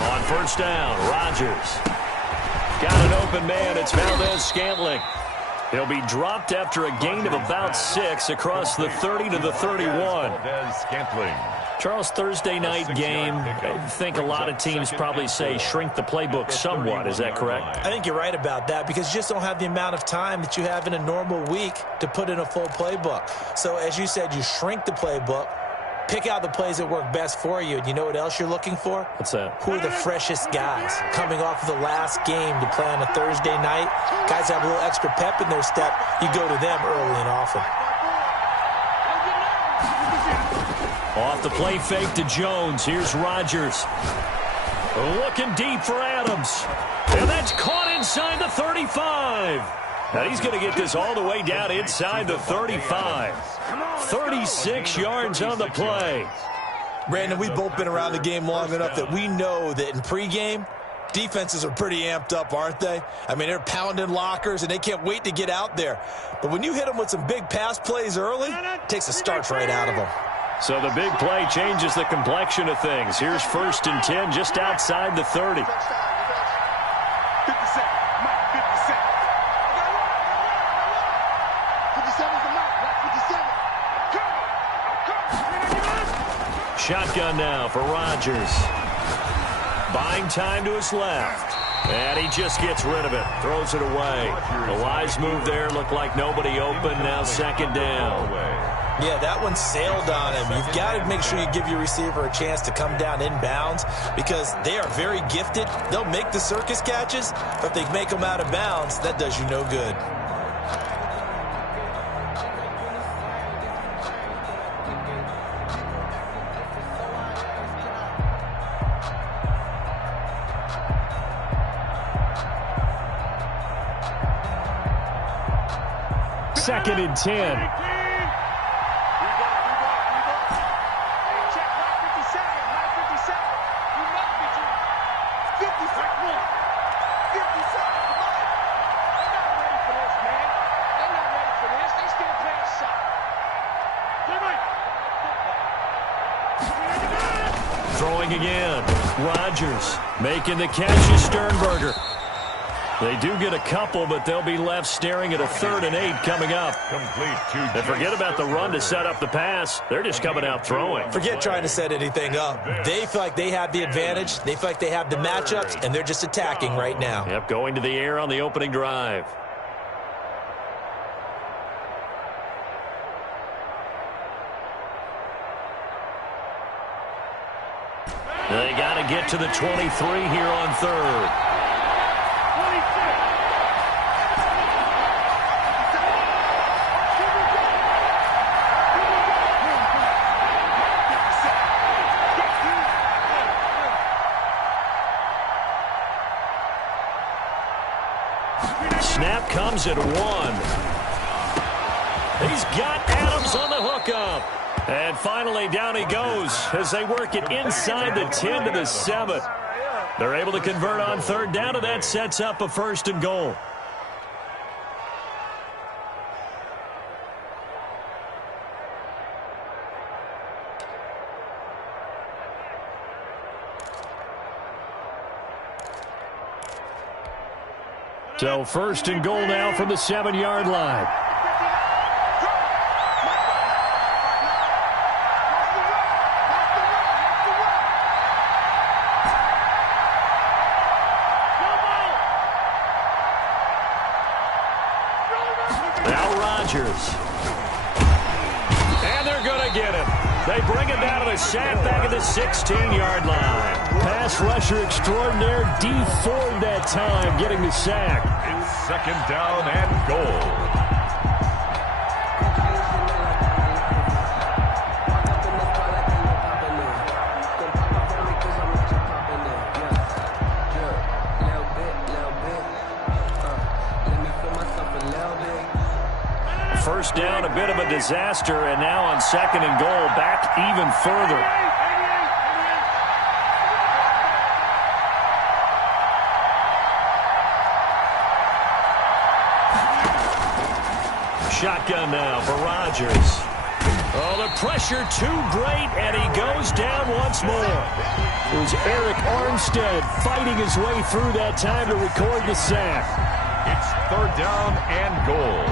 On first down, Rodgers. Got an open man. It's Valdez-Scantling. He'll be dropped after a gain of about 6 across the 30 to the 31. Charles, Thursday night game, I think a lot of teams probably say shrink the playbook somewhat. Is that correct? I think you're right about that because you just don't have the amount of time that you have in a normal week to put in a full playbook. So as you said, you shrink the playbook, pick out the plays that work best for you. And you know what else you're looking for? What's that? Who are the freshest guys coming off of the last game to play on a Thursday night? Guys have a little extra pep in their step. You go to them early and often. Off the play fake to Jones. Here's Rodgers. Looking deep for Adams. And that's caught inside the 35. Now he's going to get this all the way down inside the 35. 36 yards on the play. Brandon, we've both been around the game long enough that we know that in pregame, defenses are pretty amped up, aren't they? I mean, they're pounding lockers, and they can't wait to get out there. But when you hit them with some big pass plays early, it takes the starch right out of them. So the big play changes the complexion of things. Here's 1st and 10 just outside the 30. Shotgun now for Rodgers. Buying time to his left. And he just gets rid of it. Throws it away. A wise move there. Looked like nobody open. Now 2nd down. Yeah, that one sailed on him. You've got to make sure you give your receiver a chance to come down inbounds because they are very gifted. They'll make the circus catches, but if they make them out of bounds, that does you no good. Second and 10. Throwing again. Rodgers making the catch is Sternberger. They do get a couple, but they'll be left staring at a 3rd and 8 coming up. And forget about the run to set up the pass. They're just coming out throwing. Forget trying to set anything up. They feel like they have the advantage. They feel like they have the matchups, and they're just attacking right now. Yep, going to the air on the opening drive. They got to get to the 23 here on 3rd. Snap comes at 1. He's got Adams on the hookup. And finally, down he goes as they work it inside the 10 to the 7. They're able to convert on 3rd down, and that sets up a 1st and goal. So 1st and goal now from the 7-yard line. Now Rodgers. And they're going to get him. They bring him down to the sack back at the 16-yard line. Pass rusher extraordinaire, D Ford that time getting the sack. It's 2nd down and goal. First down, a bit of a disaster, and now on 2nd and goal, back even further. Shotgun now for Rodgers. Oh, the pressure too great, and he goes goes down once more. It was Eric Armstead fighting his way through that time to record the sack. It's 3rd down and goal.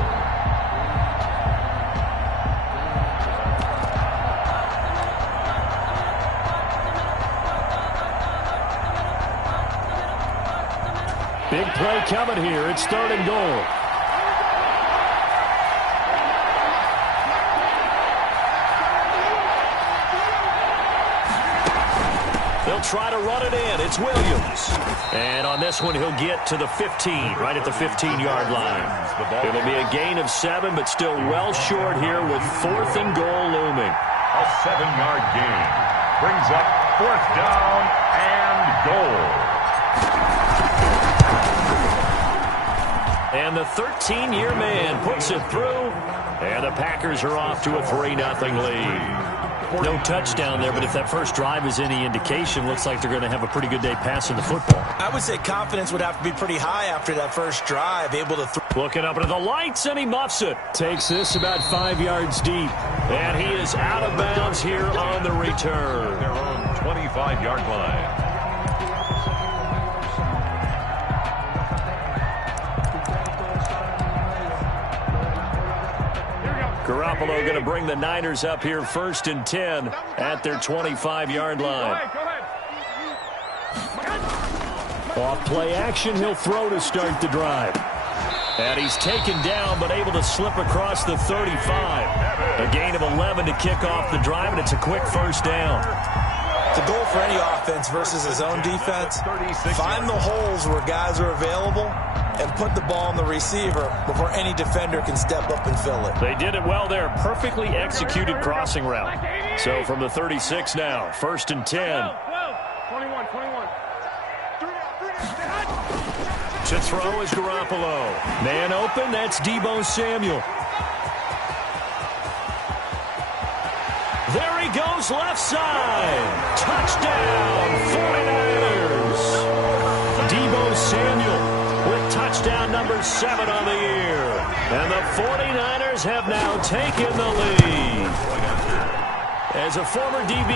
Big play coming here. It's 3rd and goal. They'll try to run it in. It's Williams. And on this one, he'll get to the 15, right at the 15-yard line. It'll be a gain of 7, but still well short here with 4th and goal looming. A 7-yard gain brings up 4th down and goal. And the 13-year man puts it through, and the Packers are off to a 3-0 lead. No touchdown there, but if that first drive is any indication, looks like they're going to have a pretty good day passing the football. I would say confidence would have to be pretty high after that first drive, able to looking up into the lights, and he muffs it. Takes this about 5 yards deep, and he is out of bounds here on the return. Their own 25-yard line. Garoppolo going to bring the Niners up here 1st and 10 at their 25-yard line. Off play action, he'll throw to start the drive. And he's taken down but able to slip across the 35. A gain of 11 to kick off the drive, and it's a quick 1st down. The goal for any offense versus his own defense, find the holes where guys are available and put the ball on the receiver before any defender can step up and fill it. They did it well there. Perfectly executed crossing route. So from the 36 now, 1st and 10. 21. To throw is Garoppolo. Man open, that's Deebo Samuel. There he goes, left side. Touchdown, 49ers. Deebo Samuel with touchdown number 7 on the year. And the 49ers have now taken the lead. As a former DB,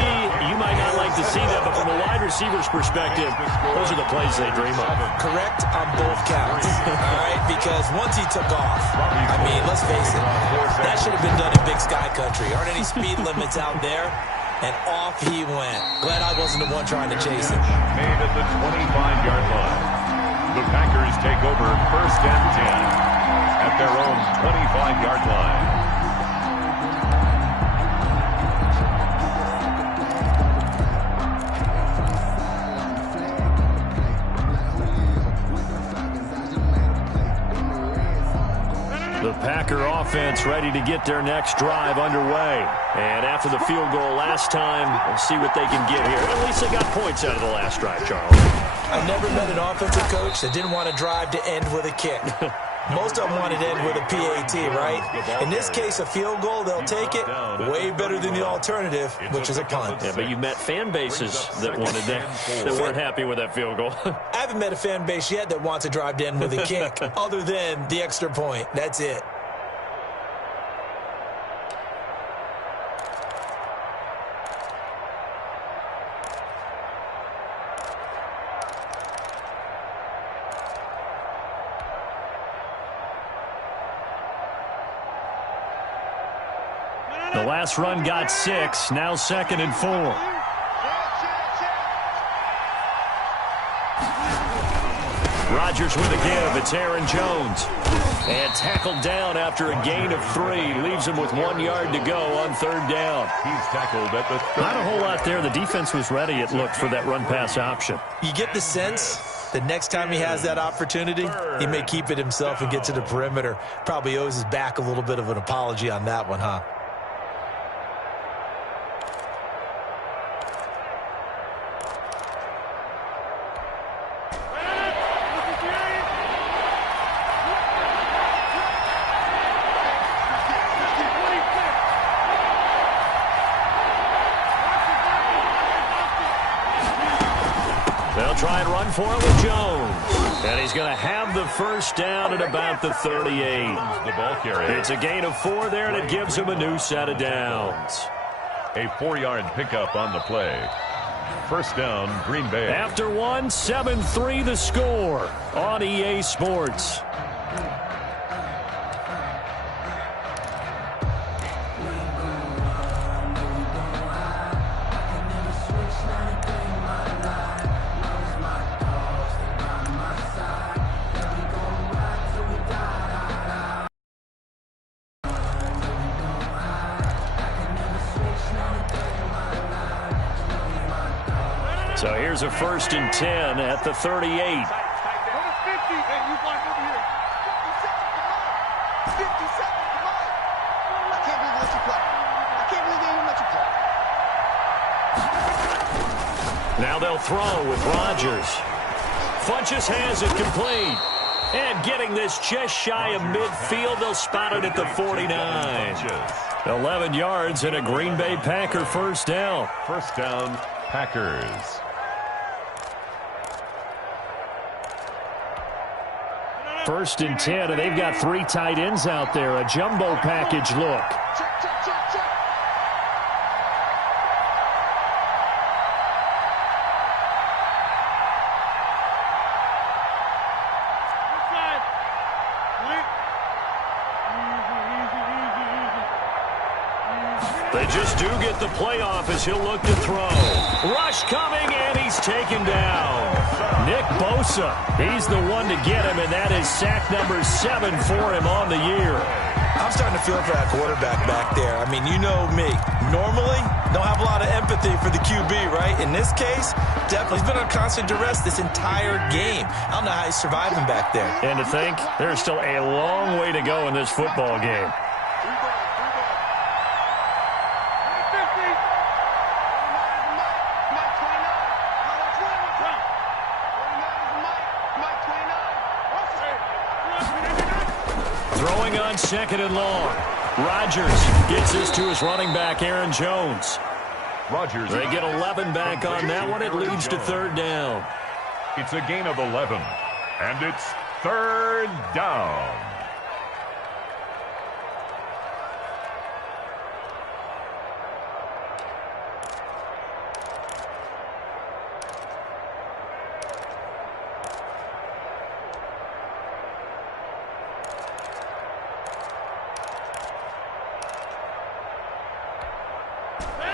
you might not like to see that, but from a wide receiver's perspective, those are the plays they dream of. Correct on both counts, all right? Because once he took off, I mean, let's face it, that should have been done in Big Sky Country. Aren't any speed limits out there? And off he went. Glad I wasn't the one trying to chase him. Made at the 25-yard line. The Packers take over 1st and 10 at their own 25-yard line. The Packer offense ready to get their next drive underway. And after the field goal last time, we'll see what they can get here. At least they got points out of the last drive, Charles. I've never met an offensive coach that didn't want to drive to end with a kick. Most of them wanted to end with a PAT, right? In this case, a field goal, they'll take it. Way better than the alternative, which is a punt. Yeah, but you've met fan bases that wanted that weren't happy with that field goal. I haven't met a fan base yet that wants a drive to end with a kick, other than the extra point. That's it. The last run got 6, now 2nd and 4. Rodgers with a give. It's Aaron Jones. And tackled down after a gain of 3. Leaves him with 1 yard to go on 3rd down. He's tackled at the 30. Not a whole lot there. The defense was ready, it looked, for that run-pass option. You get the sense that next time he has that opportunity, he may keep it himself and get to the perimeter. Probably owes his back a little bit of an apology on that one, huh? They'll try and run for it with Jones. And he's going to have the 1st down at about the 38. The ball carrier. It's a gain of 4 there, and it gives him a new set of downs. A 4-yard pickup on the play. First down, Green Bay. After one, 7-3 the score on EA Sports. So here's a 1st and 10 at the 38. Now they'll throw with Rodgers. Funches has it complete. And getting this just shy of midfield, they'll spot it at the 49. 11 yards and a Green Bay Packer first down. First down, Packers. First and 10, and they've got 3 tight ends out there. A jumbo package look. They just do get the playoff as he'll look to throw. Rush coming, and he's taken down. Nick Bosa, he's the one to get him, and that is sack number 7 for him on the year. I'm starting to feel for that quarterback back there. I mean, you know me. Normally, don't have a lot of empathy for the QB, right? In this case, definitely he's been on constant duress this entire game. I don't know how he's surviving back there. And to think, there's still a long way to go in this football game. Throwing on 2nd and long. Rodgers gets this to his running back, Aaron Jones. Rodgers. They get 11 back on that one. It leads to 3rd down. It's a gain of 11, and it's 3rd down.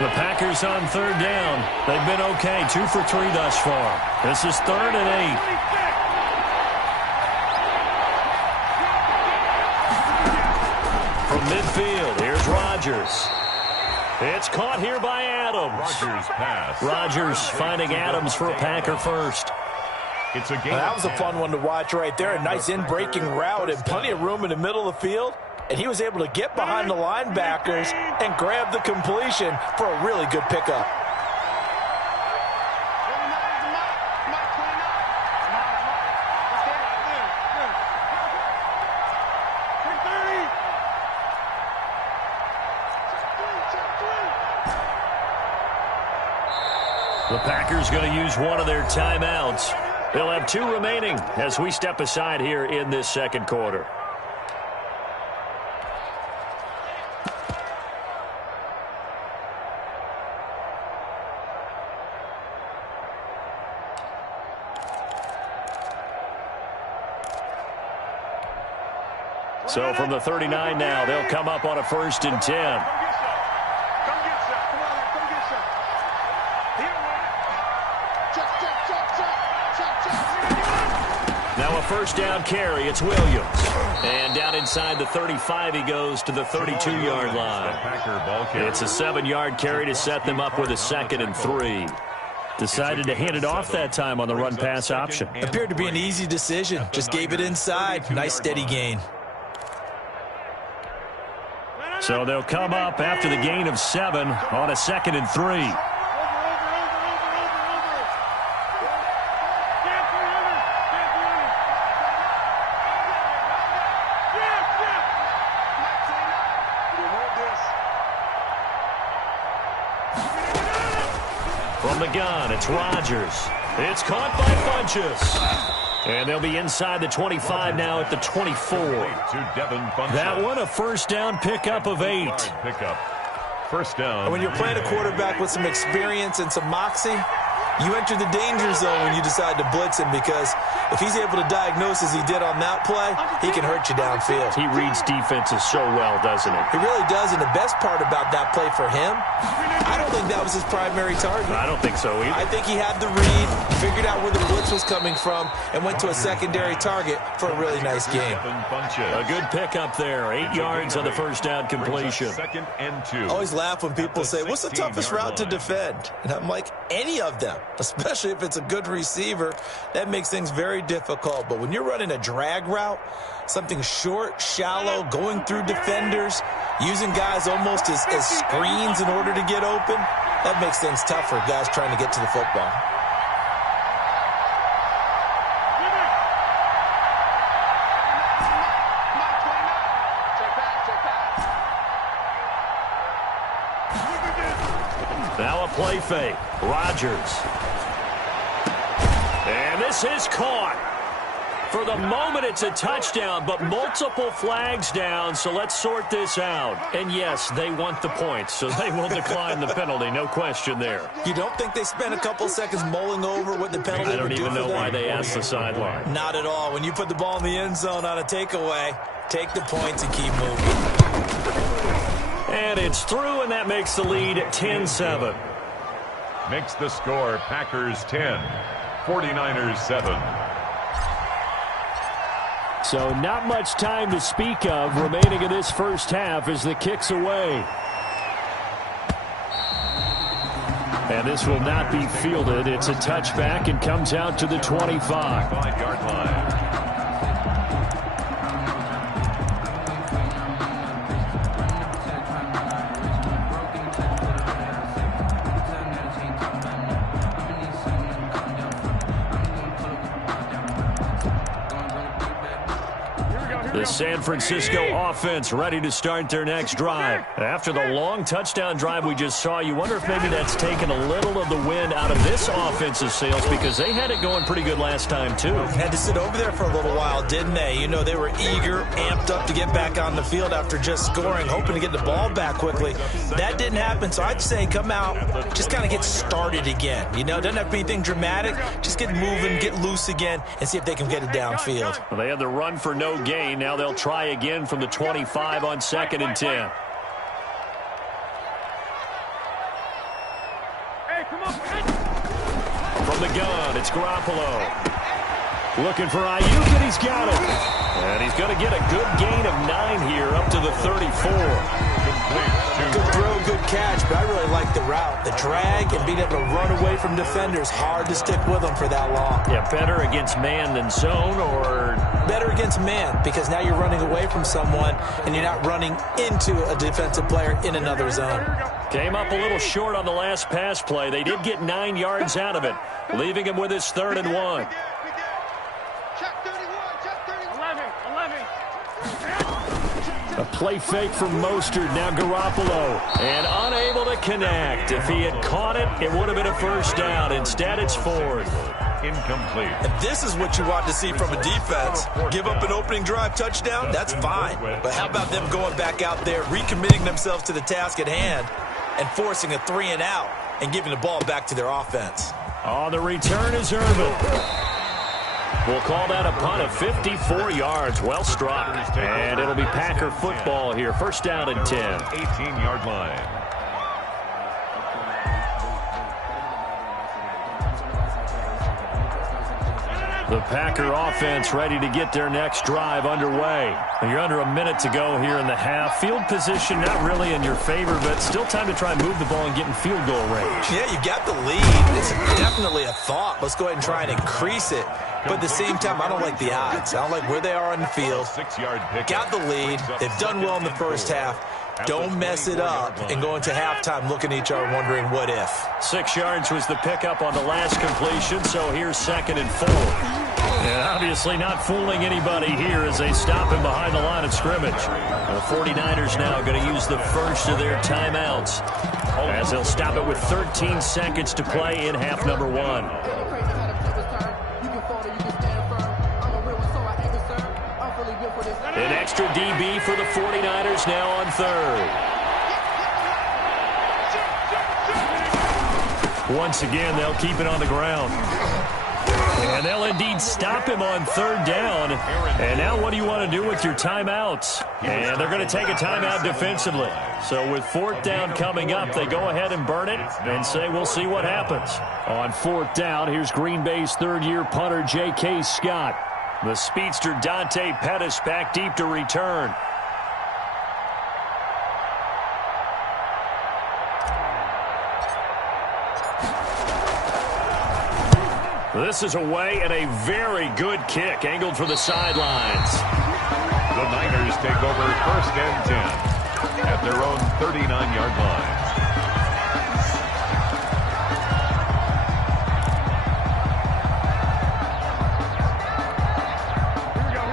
The Packers on 3rd down. They've been okay, 2 for 3 thus far. This is 3rd and 8. From midfield, here's Rodgers. It's caught here by Adams. Rodgers pass. Rodgers finding Adams for a Packer first. It's a game. That was a fun one to watch right there. A nice in-breaking route and plenty of room in the middle of the field. And he was able to get behind the linebackers and grab the completion for a really good pickup. The Packers going to use one of their timeouts. They'll have 2 remaining as we step aside here in this 2nd quarter. So from the 39 now, they'll come up on a 1st and 10. Now a 1st down carry. It's Williams. And down inside the 35, he goes to the 32-yard line. It's a 7-yard carry to set them up with a 2nd and 3. Decided to hand it off that time on the run-pass option. Appeared to be an easy decision. Just gave it inside. Nice steady gain. So they'll come up after the gain of 7 on a 2nd and 3. From the gun, it's Rodgers. It's caught by Funches. And they'll be inside the 25 now at the 24. That one a 1st down pickup of 8. first down. And when you're playing a quarterback with some experience and some moxie, you enter the danger zone when you decide to blitz him, because if he's able to diagnose as he did on that play, he can hurt you downfield. He reads defenses so well, doesn't he? He really does, and the best part about that play for him, I don't think that was his primary target. I don't think so either. I think he had the read, figured out where the blitz was coming from, and went to a secondary target for a really nice game. A good pickup there. 8 yards on the first down completion. Second and 2. I always laugh when people say, what's the toughest route to defend? And I'm like, any of them, especially if it's a good receiver. That makes things very difficult. But when you're running a drag route, something short, shallow, going through defenders, using guys almost as screens in order to get open, that makes things tough for guys trying to get to the football. Now a play fake. Rodgers. And this is caught. For the moment, it's a touchdown, but multiple flags down, so let's sort this out. And yes, they want the points, so they will decline the penalty, no question there. You don't think they spent a couple seconds mulling over what the penalty would do? I don't even know them? why they asked the sideline. Not at all. When you put the ball in the end zone on a takeaway, take the points and keep moving. And it's through, and that makes the lead 10-7. Makes the score Packers 10, 49ers 7. So not much time to speak of remaining in this first half as the kick's away. And this will not be fielded. It's a touchback and comes out to the 25. 5-yard line. The San Francisco offense ready to start their next drive. After the long touchdown drive we just saw, you wonder if maybe that's taken a little of the wind out of this offensive sails, because they had it going pretty good last time too. Had to sit over there for a little while, didn't they? You know, they were eager, amped up to get back on the field after just scoring, hoping to get the ball back quickly. That didn't happen, so I'd say come out, just kind of get started again. You know, doesn't have to be anything dramatic. Just get moving, get loose again, and see if they can get it downfield. Well, they had the run for no gain. Now they'll try again from the 25 on 2nd and 10. From the gun, it's Garoppolo. Looking for Ayuk, and he's got it. And he's going to get a good gain of 9 here, up to the 34. Good throw, good catch, but I really like the route. The drag and being able to run away from defenders, hard to stick with them for that long. Yeah, better against man than zone, or? Better against man, because now you're running away from someone and you're not running into a defensive player in another zone. Came up a little short on the last pass play. They did get 9 yards out of it, leaving him with his 3rd and 1. A play fake from Mostert, now Garoppolo, and unable to connect. If he had caught it, it would have been a first down. Instead, it's 4th. Incomplete. And this is what you want to see from a defense. Give up an opening drive touchdown, that's fine. But how about them going back out there, recommitting themselves to the task at hand, and forcing a 3-and-out and giving the ball back to their offense? On the return is Irvin. We'll call that a punt of 54 yards. Well struck. And it'll be Packer football here. First down and 10. 18-yard line. The Packer offense ready to get their next drive underway. You're under a minute to go here in the half. Field position not really in your favor, but still time to try and move the ball and get in field goal range. Yeah, you got the lead. It's definitely a thought. Let's go ahead and try and increase it. But at the same time, I don't like the odds. I don't like where they are on the field. 6-yard pick. Got the lead. They've done well in the first half. Don't mess it up and go into halftime looking at each other wondering what if. 6 yards was the pickup on the last completion, so here's 2nd and 4. And obviously not fooling anybody here as they stop him behind the line of scrimmage. The 49ers now going to use the first of their timeouts as they'll stop it with 13 seconds to play in half number 1. An extra DB for the 49ers now on 3rd. Once again, they'll keep it on the ground. And they'll indeed stop him on third down. And now what do you want to do with your timeouts? And they're going to take a timeout defensively. So with fourth down coming up, they go ahead and burn it and say we'll see what happens. On fourth down, here's Green Bay's third-year punter, J.K. Scott. The speedster Dante Pettis back deep to return. This is away and a very good kick angled for the sidelines. The Niners take over first and 10 at their own 39-yard line.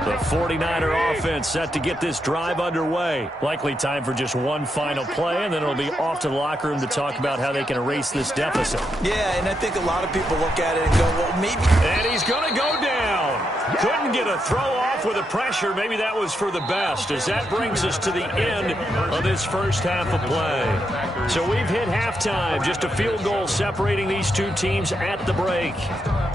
The 49er offense set to get this drive underway. Likely time for just one final play, and then it'll be off to the locker room to talk about how they can erase this deficit. Yeah, and I think a lot of people look at it and go, well, maybe. And he's going to go down. Couldn't get a throw off with the pressure. Maybe that was for the best, as that brings us to the end of this first half of play. So we've hit halftime, just a field goal separating these two teams at the break.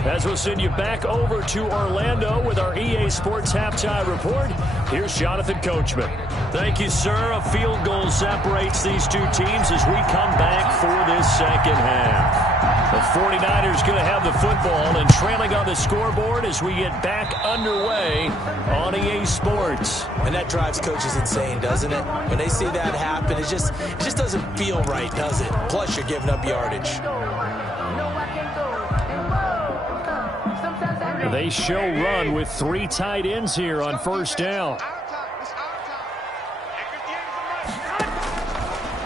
As we'll send you back over to Orlando with our EA Sports Halftime Report, here's Jonathan Coachman. Thank you, sir. A field goal separates these two teams as we come back for this second half. The 49ers going to have the football and trailing on the scoreboard as we get back underway on EA Sports. And that drives coaches insane, doesn't it? When they see that happen, it just doesn't feel right, does it? Plus, you're giving up yardage. They show run with three tight ends here on first down.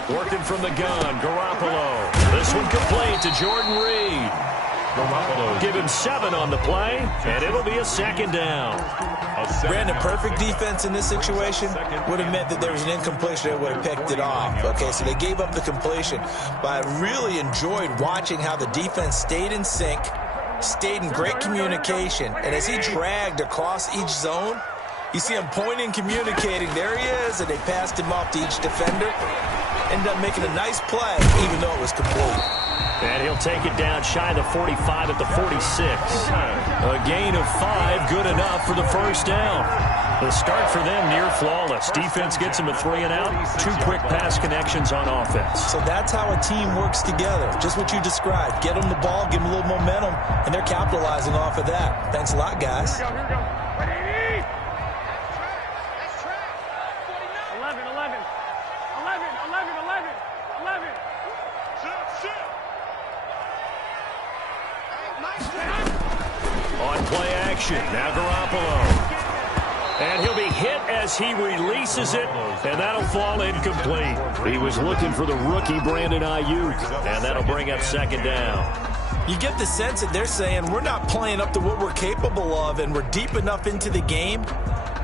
Working from the gun, Garoppolo. This one complete to Jordan Reed. Garoppolo give him 7 on the play, and it'll be a second down. Brandon, perfect defense in this situation would have meant that there was an incompletion. They would have picked it off. Okay, so they gave up the completion. But I really enjoyed watching how the defense stayed in sync, stayed in great communication, and as he dragged across each zone, you see him pointing, communicating. There he is, and they passed him off to each defender. Ended up making a nice play, even though it was complete. And he'll take it down shy of the 45 at the 46. A gain of 5, good enough for the first down. The start for them near flawless. Defense gets him a 3 and out. 2 quick pass connections on offense. So that's how a team works together. Just what you described. Get them the ball, give them a little momentum, and they're capitalizing off of that. Thanks a lot, guys. Here we go. On play action, now Garoppolo. And he'll be hit as he releases it, and that'll fall incomplete. He was looking for the rookie Brandon Ayuk, and that'll bring up second down. You get the sense that they're saying we're not playing up to what we're capable of, and we're deep enough into the game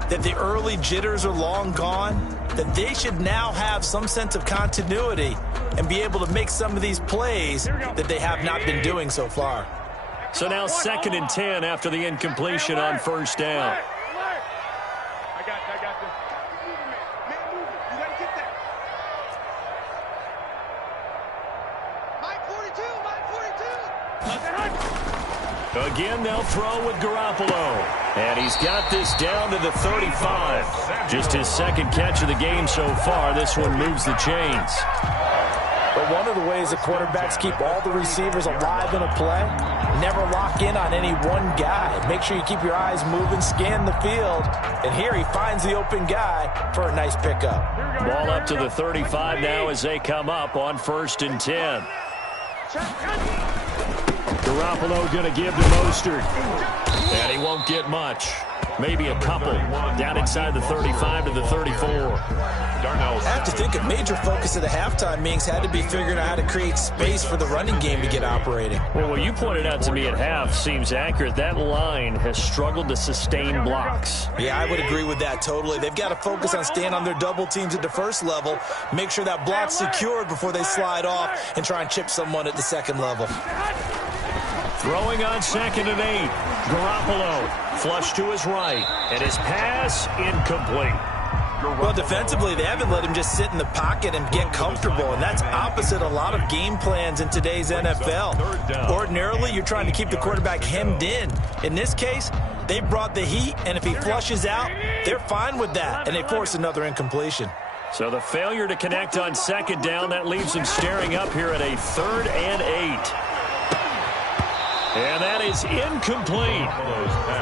that the early jitters are long gone, that they should now have some sense of continuity and be able to make some of these plays that they have not been doing so far. So now 2nd and 10 after the incompletion on first down. I got this. Man, move it. You got to get that. Mike 42. Again, they'll throw with Garoppolo. And he's got this down to the 35. Just his second catch of the game so far. This one moves the chains. But one of the ways the quarterbacks keep all the receivers alive in a play, never lock in on any one guy. Make sure you keep your eyes moving, scan the field. And here he finds the open guy for a nice pickup. Ball up to the 35 now as they come up on 1st and 10. Garoppolo going to give to Mostert. And he won't get much. Maybe a couple. Down inside the 35 to the 34. I have to think a major focus of the halftime meetings had to be figuring out how to create space for the running game to get operating. Well, what you pointed out to me at half seems accurate. That line has struggled to sustain blocks. Yeah, I would agree with that totally. They've got to focus on staying on their double teams at the first level, make sure that block's secured before they slide off and try and chip someone at the second level. Throwing on 2nd and 8. Garoppolo flush to his right, and his pass incomplete. Well, defensively, they haven't let him just sit in the pocket and get comfortable, and that's opposite a lot of game plans in today's NFL. Ordinarily, you're trying to keep the quarterback hemmed in. In this case, they brought the heat, and if he flushes out, they're fine with that, and they force another incompletion. So the failure to connect on second down, that leaves him staring up here at a 3rd and 8. And that is incomplete.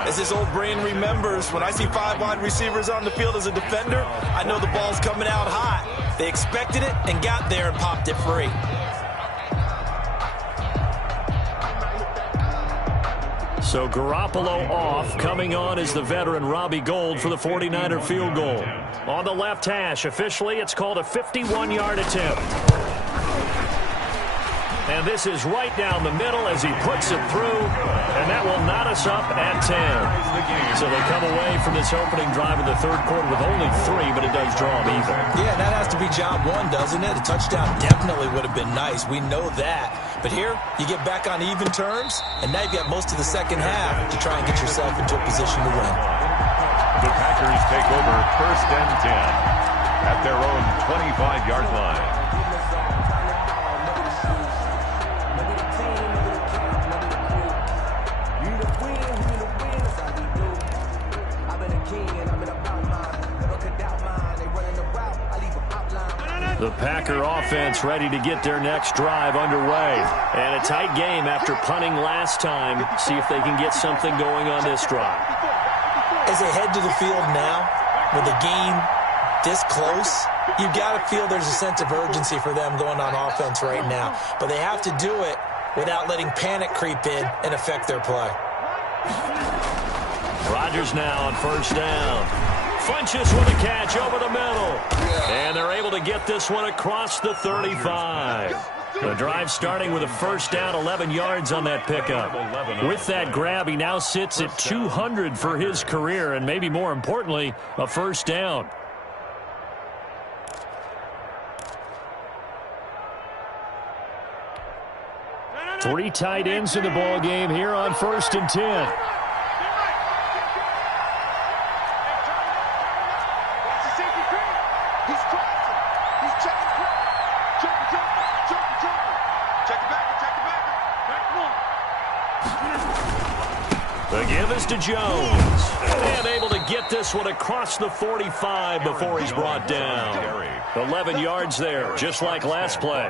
As this old brain remembers, when I see 5 wide receivers on the field as a defender, I know the ball's coming out hot. They expected it and got there and popped it free. So Garoppolo off. Coming on is the veteran Robbie Gould for the 49er field goal. On the left hash, officially it's called a 51-yard attempt. And this is right down the middle as he puts it through, and that will knot us up at 10. So they come away from this opening drive in the third quarter with only 3, but it does draw them even. Yeah, that has to be job one, doesn't it? A touchdown definitely would have been nice. We know that. But here, you get back on even terms, and now you've got most of the second half to try and get yourself into a position to win. The Packers take over 1st and 10 at their own 25-yard line. The Packer offense ready to get their next drive underway. And a tight game after punting last time. See if they can get something going on this drive. As they head to the field now, with the game this close, you've got to feel there's a sense of urgency for them going on offense right now. But they have to do it without letting panic creep in and affect their play. Rodgers now on 1st down. Funches with a catch over the middle. And they're able to get this one across the 35. The drive starting with a 1st down, 11 yards on that pickup. With that grab, he now sits at 200 for his career, and maybe more importantly, a 1st down. Three tight ends in the ball game here on 1st and 10. The give is to Jones. And able to get this one across the 45 before he's brought down. 11 yards there, just like last play.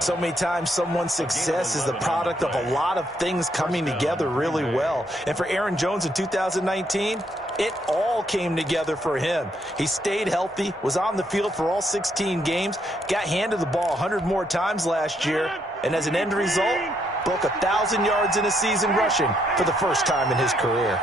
So many times someone's success is the product of a lot of things coming together really well. And for Aaron Jones in 2019, it all came together for him. He stayed healthy, was on the field for all 16 games, got handed the ball 100 more times last year, and as an end result, broke 1,000 yards in a season rushing for the first time in his career.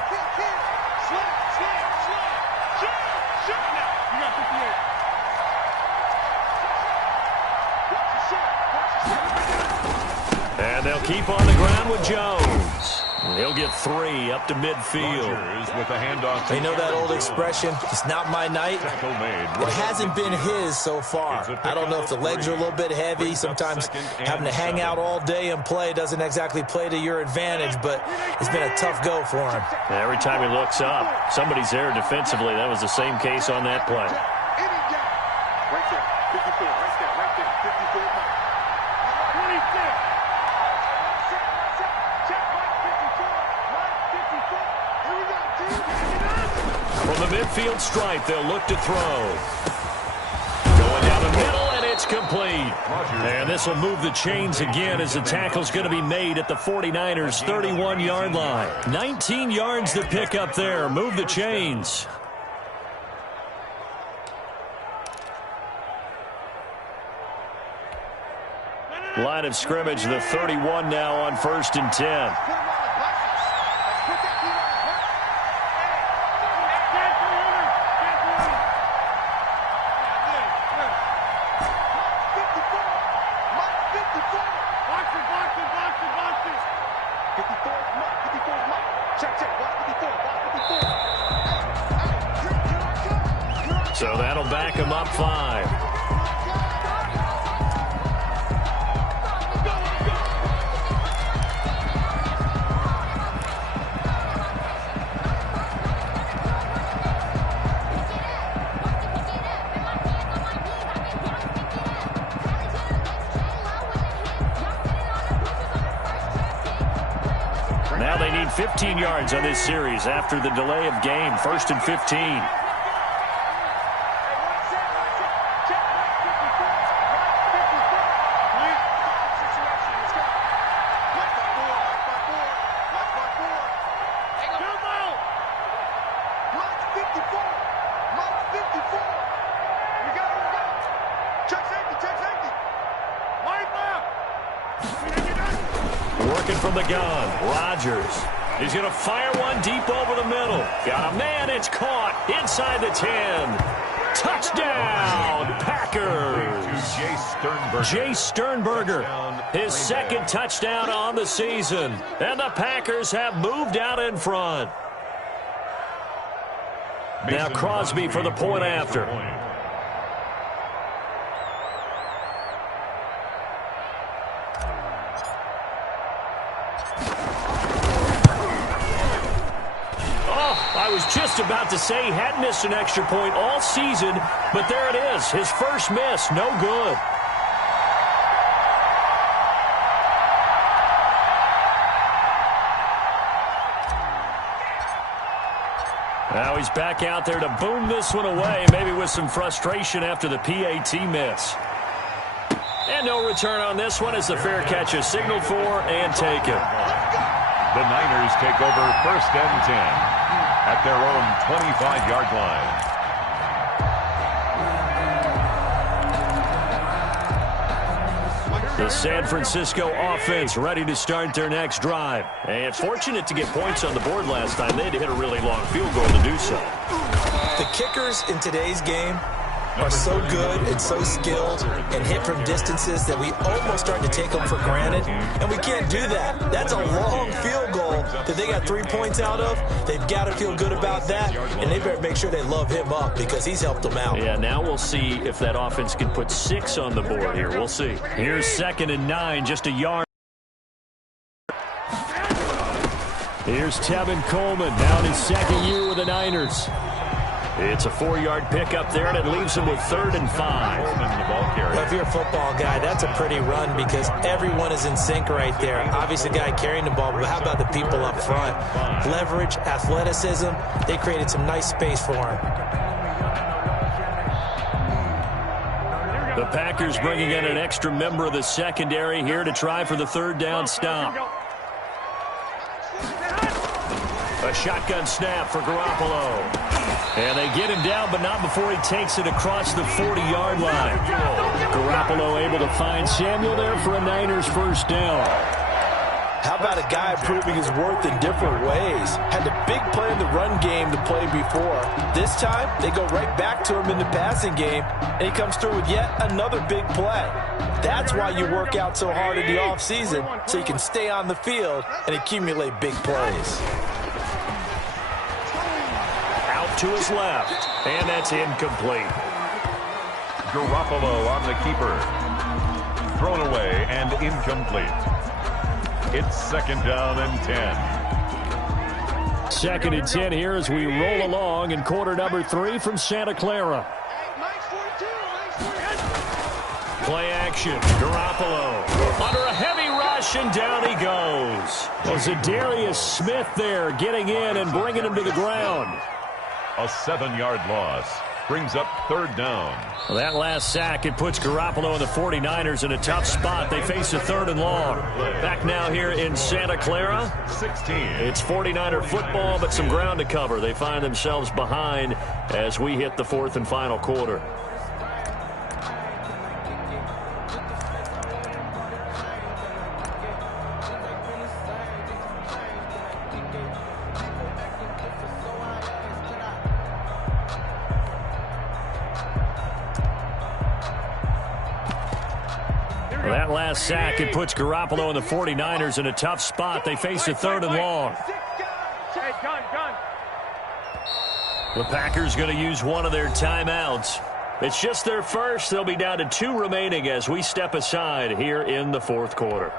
And they'll keep on the ground with Jones. He'll get 3 up to midfield. With the handoff. They know that old expression, it's not my night. It hasn't been his so far. I don't know if the legs are a little bit heavy. Sometimes having to hang out all day and play doesn't exactly play to your advantage, but it's been a tough go for him. Every time he looks up, somebody's there defensively. That was the same case on that play. Right there, 54, right there, 54. From the midfield stripe, they'll look to throw. Going down the middle, and it's complete. And this will move the chains again as the tackle's going to be made at the 49ers' 31-yard line. 19 yards to pick up there. Move the chains. Line of scrimmage, the 31 now on 1st and 10. So that'll back him up 5. Now they need 15 yards on this series after the delay of game. 1st and 15. Working from the gun, Rodgers. He's going to fire one deep over the middle. Got a man, it's caught inside the 10. Touchdown, Packers. Jay Sternberger, his second touchdown on the season. And the Packers have moved out in front. Now Crosby for the point after. I was just about to say he hadn't missed an extra point all season, but there it is. His first miss, no good. Now he's back out there to boom this one away, maybe with some frustration after the PAT miss. And no return on this one as the fair catch is signaled for and taken. The Niners take over 1st and 10. At their own 25-yard line. The San Francisco offense ready to start their next drive. And fortunate to get points on the board last time. They had to hit a really long field goal to do so. The kickers in today's game are so good and so skilled and hit from distances that we almost start to take them for granted, and we can't do that. That's a long field goal that they got 3 points out of. They've got to feel good about that, and they better make sure they love him up because he's helped them out. Yeah, now we'll see if that offense can put 6 on the board here. We'll see. Here's 2nd and 9, just a yard. Here's Tevin Coleman, now in his 2nd year with the Niners. It's a 4-yard pickup there, and it leaves him with 3rd and 5. Well, if you're a football guy, that's a pretty run because everyone is in sync right there. Obviously, the guy carrying the ball, but how about the people up front? Leverage, athleticism, they created some nice space for him. The Packers bringing in an extra member of the secondary here to try for the 3rd down stop. A shotgun snap for Garoppolo. And they get him down, but not before he takes it across the 40-yard line. Garoppolo able to find Samuel there for a Niners 1st down. How about a guy proving his worth in different ways? Had a big play in the run game to play before. This time, they go right back to him in the passing game, and he comes through with yet another big play. That's why you work out so hard in the offseason, so you can stay on the field and accumulate big plays. To his left, and that's incomplete. Garoppolo on the keeper. Thrown away and incomplete. It's 2nd down and 10. 2nd and 10 here as we roll along in quarter number 3 from Santa Clara. Play action. Garoppolo under a heavy rush, and down he goes. Zadarius Smith there getting in and bringing him to the ground. A 7-yard loss brings up 3rd down. Well, that last sack, it puts Garoppolo and the 49ers in a tough spot. They face a 3rd and long. Back now here in Santa Clara. 16. It's 49er football, but some ground to cover. They find themselves behind as we hit the 4th and final quarter. That last sack, it puts Garoppolo and the 49ers in a tough spot. They face a 3rd and long. The Packers going to use one of their timeouts. It's just their first. They'll be down to 2 remaining as we step aside here in the 4th quarter.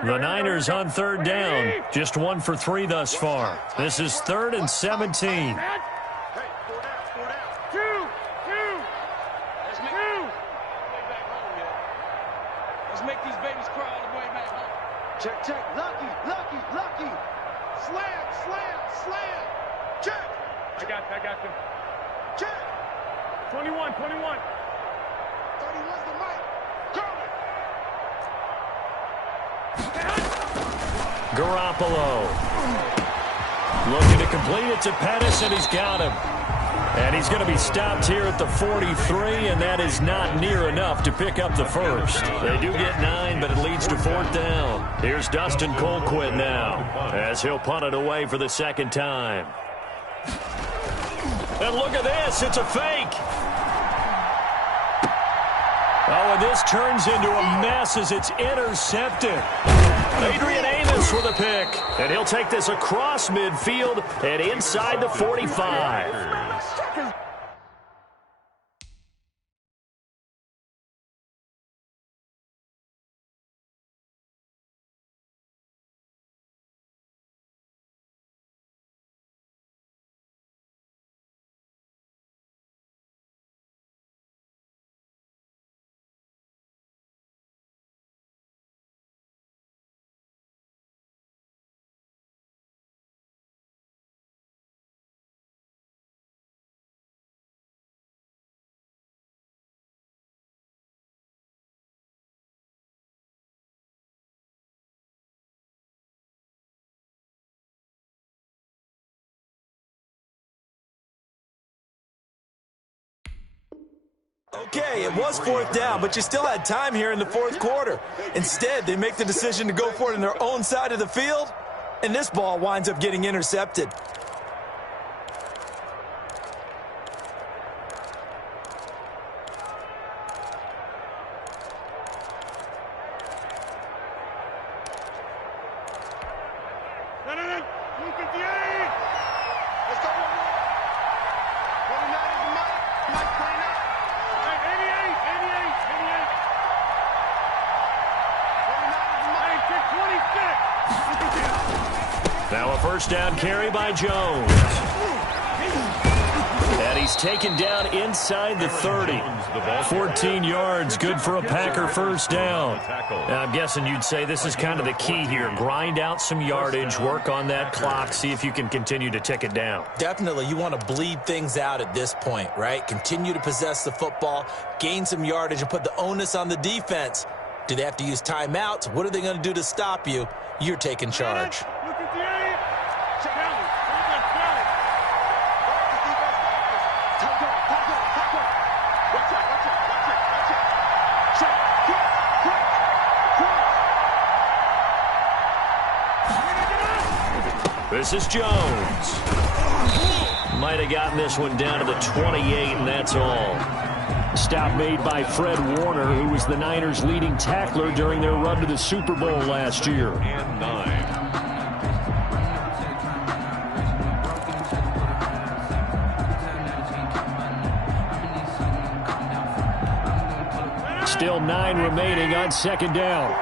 The Niners on third down. Just 1 for 3 thus far. This is 3rd and 17. Let's make these babies cry all the way back home. Check, check. Lucky. Slam. Check. I got them. Check. 21. 31's the mic. Garoppolo looking to complete it to Pettis, and he's got him. And he's going to be stopped here at the 43, and that is not near enough to pick up the first. They do get 9, but it leads to 4th down. Here's Dustin Colquitt now, as he'll punt it away for the 2nd time. And look at this, it's a fake. Oh, and this turns into a mess as it's intercepted. Adrian Amos with a pick, and he'll take this across midfield and inside the 45. Okay, it was 4th down, but you still had time here in the 4th quarter. Instead, they make the decision to go for it on their own side of the field, and this ball winds up getting intercepted. Now a first down carry by Jones. And he's taken down inside the 30. 14 yards, good for a Packer first down. Now, I'm guessing you'd say this is kind of the key here. Grind out some yardage, work on that clock, see if you can continue to tick it down. Definitely, you want to bleed things out at this point, right? Continue to possess the football, gain some yardage, and put the onus on the defense. Do they have to use timeouts? What are they going to do to stop you? You're taking charge. This is Jones. Might have gotten this one down to the 28, and that's all. Stop made by Fred Warner, who was the Niners' leading tackler during their run to the Super Bowl last year. And 9. Still 9 remaining on 2nd down.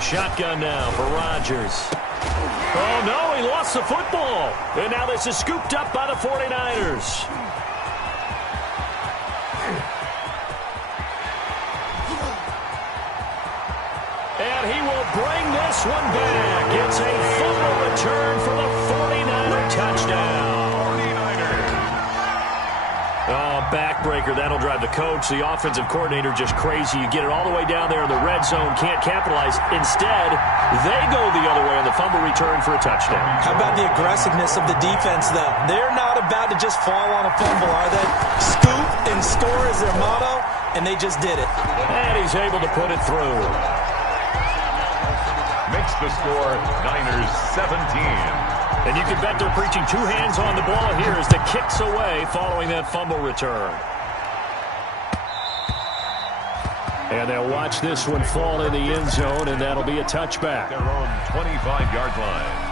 Shotgun now for Rodgers. Oh, no, he lost the football. And now this is scooped up by the 49ers. And he will bring this one back. It's a fumble return for the 49er touchdown. Backbreaker, that'll drive the coach, the offensive coordinator, just crazy. You get it all the way down there in the red zone, can't capitalize. Instead, they go the other way on the fumble return for a touchdown. How about the aggressiveness of the defense, though? They're not about to just fall on a fumble, are they? Scoop and score is their motto, and they just did it. And he's able to put it through. Makes the score Niners 17. And you can bet they're preaching 2 hands on the ball here as the kick's away following that fumble return. And they'll watch this one fall in the end zone, and that'll be a touchback. Their own 25-yard line.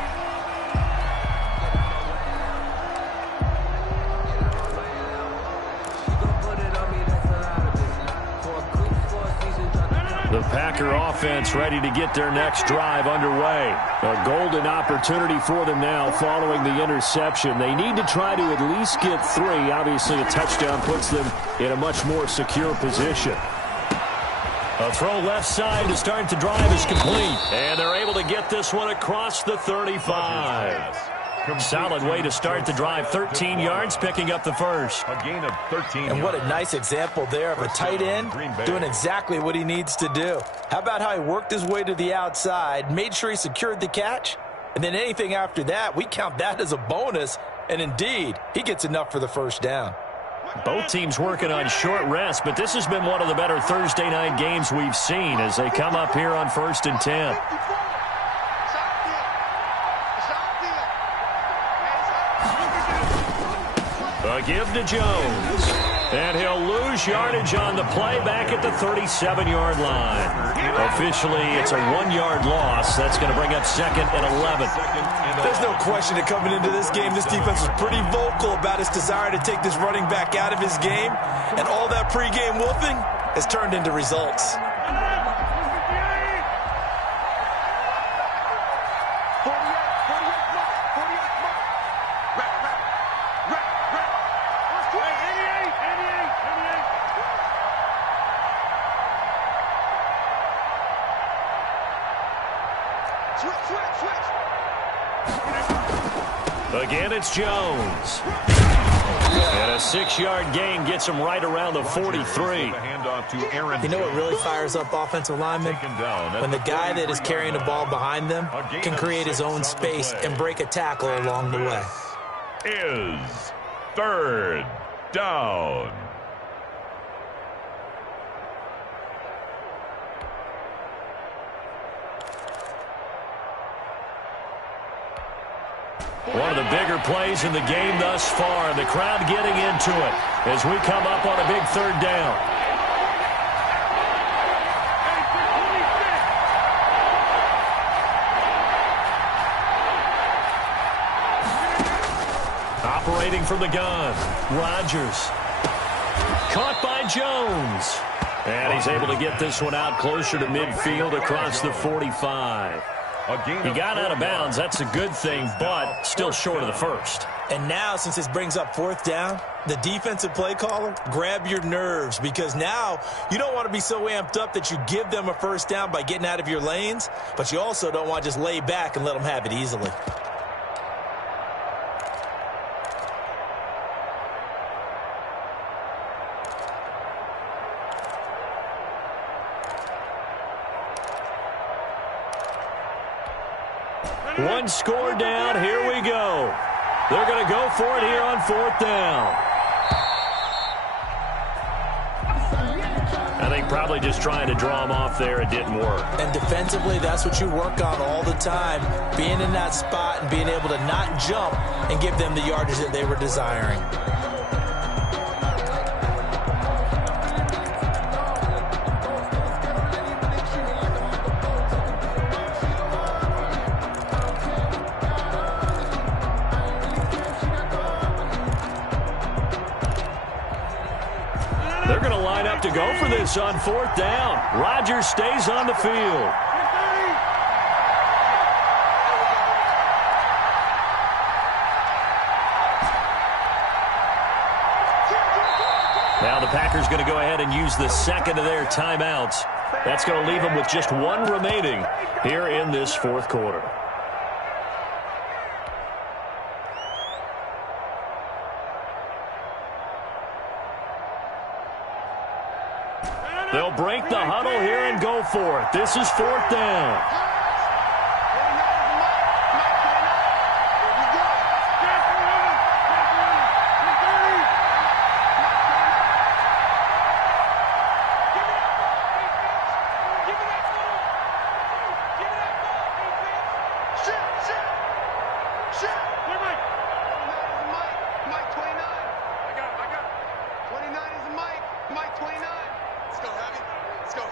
The Packer offense ready to get their next drive underway. A golden opportunity for them now following the interception. They need to try to at least get 3. Obviously, a touchdown puts them in a much more secure position. A throw left side to start the drive is complete. And they're able to get this one across the 35. Solid way to start the drive. 13 yards, picking up the first. A gain of 13 And what a nice example there of a tight end doing exactly what he needs to do. How about how he worked his way to the outside, made sure he secured the catch, and then anything after that, we count that as a bonus. And indeed, he gets enough for the first down. Both teams working on short rest, but this has been one of the better Thursday night games we've seen as they come up here on 1st and 10. A give to Jones. And he'll lose yardage on the play back at the 37-yard line. Officially, it's a 1-yard loss. That's going to bring up 2nd and 11. There's no question that coming into this game, this defense was pretty vocal about its desire to take this running back out of his game. And all that pregame whooping has turned into results. Again, it's Jones. And a 6-yard gain gets him right around the 43. You know what really fires up offensive linemen? When the guy that is carrying the ball behind them can create his own space and break a tackle along the way. Is 3rd down. One of the bigger plays in the game thus far. The crowd getting into it as we come up on a big 3rd down. Operating from the gun, Rodgers. Caught by Jones. And he's able to get this one out closer to midfield across the 45. He got out of bounds. That's a good thing, but still short of the first. And now, since this brings up 4th down, the defensive play caller, grab your nerves, because now you don't want to be so amped up that you give them a first down by getting out of your lanes, but you also don't want to just lay back and let them have it easily. One score down. Here we go. They're going to go for it here on 4th down. I think probably just trying to draw him off there. It didn't work. And defensively, that's what you work on all the time. Being in that spot and being able to not jump and give them the yardage that they were desiring. They're going to line up to go for this on 4th down. Rodgers stays on the field. Now the Packers going to go ahead and use the 2nd of their timeouts. That's going to leave them with just 1 remaining here in this 4th quarter. They'll break the huddle here and go for it. This is 4th down. Let's go,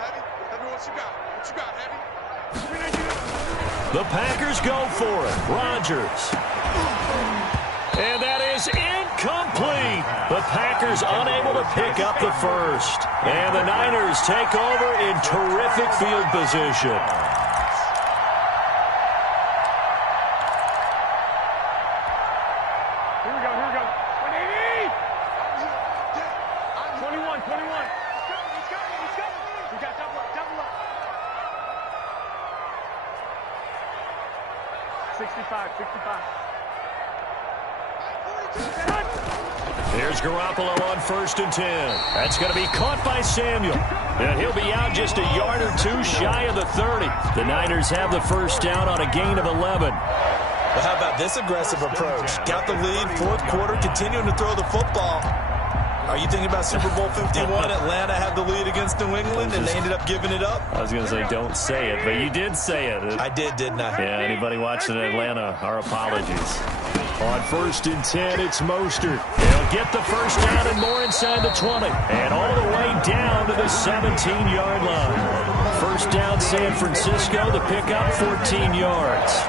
The Packers go for it. Rodgers. And that is incomplete. The Packers unable to pick up the first. And the Niners take over in terrific field position. Here we go. 180. 21. He's coming. We got double up. 65. Here's Garoppolo on 1st and 10. That's going to be caught by Samuel. And he'll be out just a yard or two shy of the 30. The Niners have the first down on a gain of 11. Well, how about this aggressive approach? Got the lead, 4th quarter, continuing to throw the football. Are you thinking about Super Bowl 51? Atlanta had the lead against New England, and they ended up giving it up? I was going to say, don't say it, but you did say it. I did, didn't I? Yeah, anybody watching Atlanta, our apologies. On 1st and 10, it's Mostert. He'll get the first down and more inside the 20. And all the way down to the 17-yard line. First down, San Francisco. The pickup, 14 yards.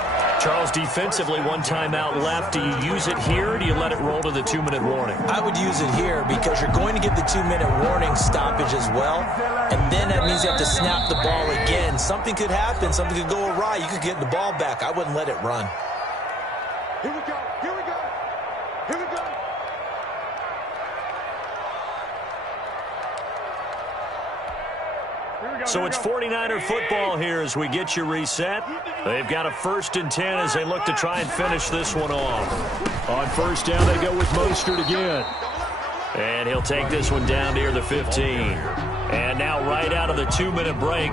Charles, defensively, 1 timeout left. Do you use it here, or do you let it roll to the 2-minute warning? I would use it here because you're going to get the 2-minute warning stoppage as well. And then that means you have to snap the ball again. Something could happen. Something could go awry. You could get the ball back. I wouldn't let it run. Here we go. So it's 49er football here as we get you reset. They've got a 1st and 10 as they look to try and finish this one off. On 1st down, they go with Mostert again. And he'll take this one down near the 15. And now right out of the 2-minute break,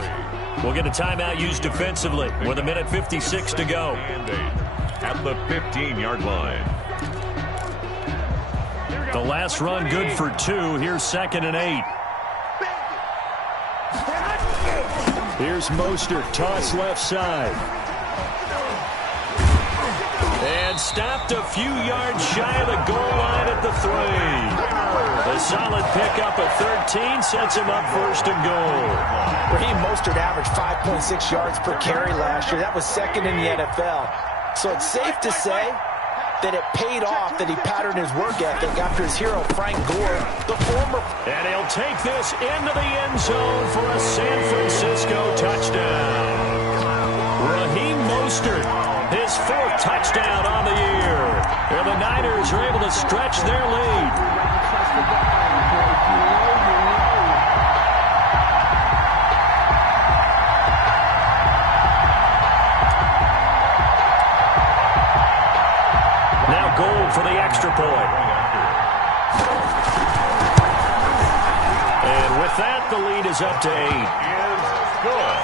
we'll get a timeout used defensively with 1:56 to go. At the 15-yard line. The last run good for 2. Here's 2nd and 8. Here's Mostert, toss left side. And stopped a few yards shy of the goal line at the 3. A solid pickup of 13 sets him up 1st and goal. Raheem Mostert averaged 5.6 yards per carry last year. That was 2nd in the NFL. So it's safe to say that it paid off that he patterned his work ethic after his hero, Frank Gore, the former. And he'll take this into the end zone for a San Francisco touchdown. Raheem Mostert, his 4th touchdown on the year. And the Niners are able to stretch their lead. Goal for the extra point. And with that, the lead is up to 8. Is good.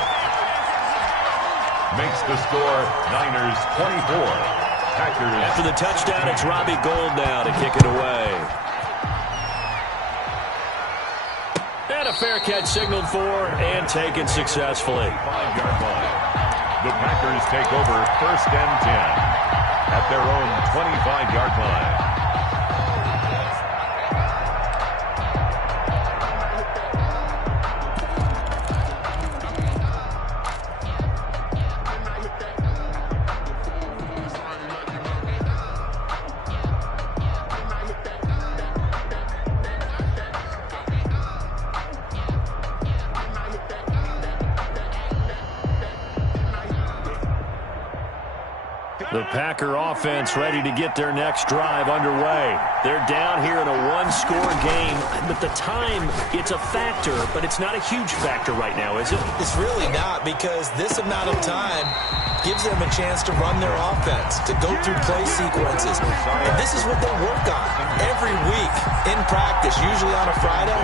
Makes the score Niners 24. Packers. After the touchdown, it's Robbie Gould now to kick it away. And a fair catch signaled for and taken successfully. 5-yard line. The Packers take over 1st and 10. At their own 25-yard line. The Packer offense ready to get their next drive underway. They're down here in a 1-score game. But the time, it's a factor, but it's not a huge factor right now, is it? It's really not, because this amount of time gives them a chance to run their offense, to go through play sequences. And this is what they work on every week in practice, usually on a Friday.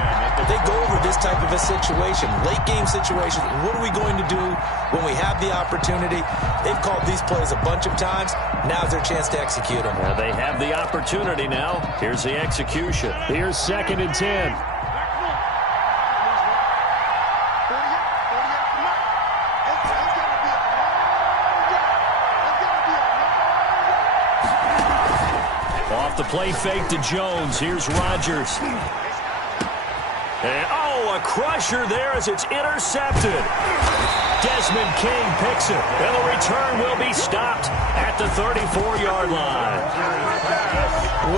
They go over this type of a situation, late game situation. What are we going to do when we have the opportunity? They've called these plays a bunch of times. Now's their chance to execute them. Well, they have the opportunity now. Here's the execution. Here's 2nd and 10. Off the play fake to Jones. Here's Rodgers. And, a crusher there as it's intercepted. Desmond King picks it, and the return will be stopped at the 34-yard line.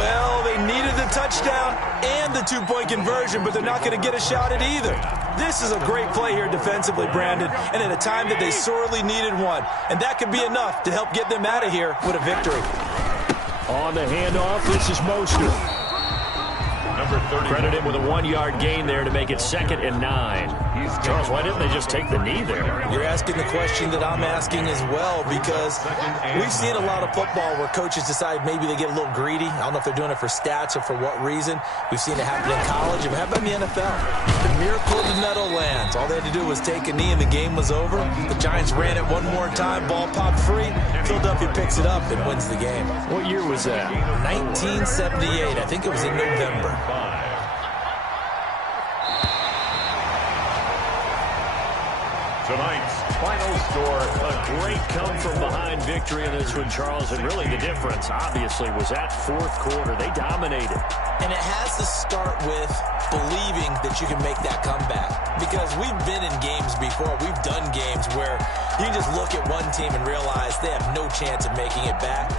Well, they needed the touchdown and the two-point conversion, but they're not going to get a shot at either. This is a great play here defensively, Brandon, and at a time that they sorely needed one. And that could be enough to help get them out of here with a victory. On the handoff, this is Mostert. Number 30. Credit him with a 1-yard gain there to make it 2nd and 9. Charles, why didn't they just take the knee there? You're asking the question that I'm asking as well, because we've seen a lot of football where coaches decide maybe they get a little greedy. I don't know if they're doing it for stats or for what reason. We've seen it happen in college. It happened in the NFL. The miracle of the Meadowlands. All they had to do was take a knee and the game was over. The Giants ran it one more time. Ball popped free. Philadelphia picks it up and wins the game. What year was that? 1978. I think it was in November. Tonight's final score. A great come-from-behind victory in this one, Charles, and really the difference, obviously, was that fourth quarter. They dominated. And it has to start with believing that you can make that comeback. Because we've been in games before. We've done games where you can just look at one team and realize they have no chance of making it back.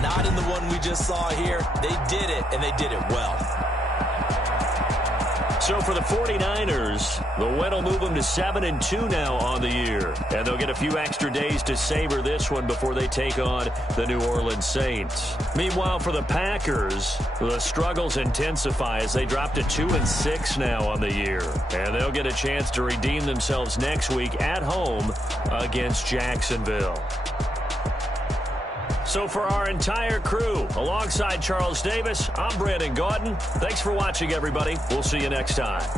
Not in the one we just saw here. They did it, and they did it well. So for the 49ers, the win will move them to 7-2 now on the year. And they'll get a few extra days to savor this one before they take on the New Orleans Saints. Meanwhile, for the Packers, the struggles intensify as they drop to 2-6 now on the year. And they'll get a chance to redeem themselves next week at home against Jacksonville. So for our entire crew, alongside Charles Davis, I'm Brandon Gaudin. Thanks for watching, everybody. We'll see you next time.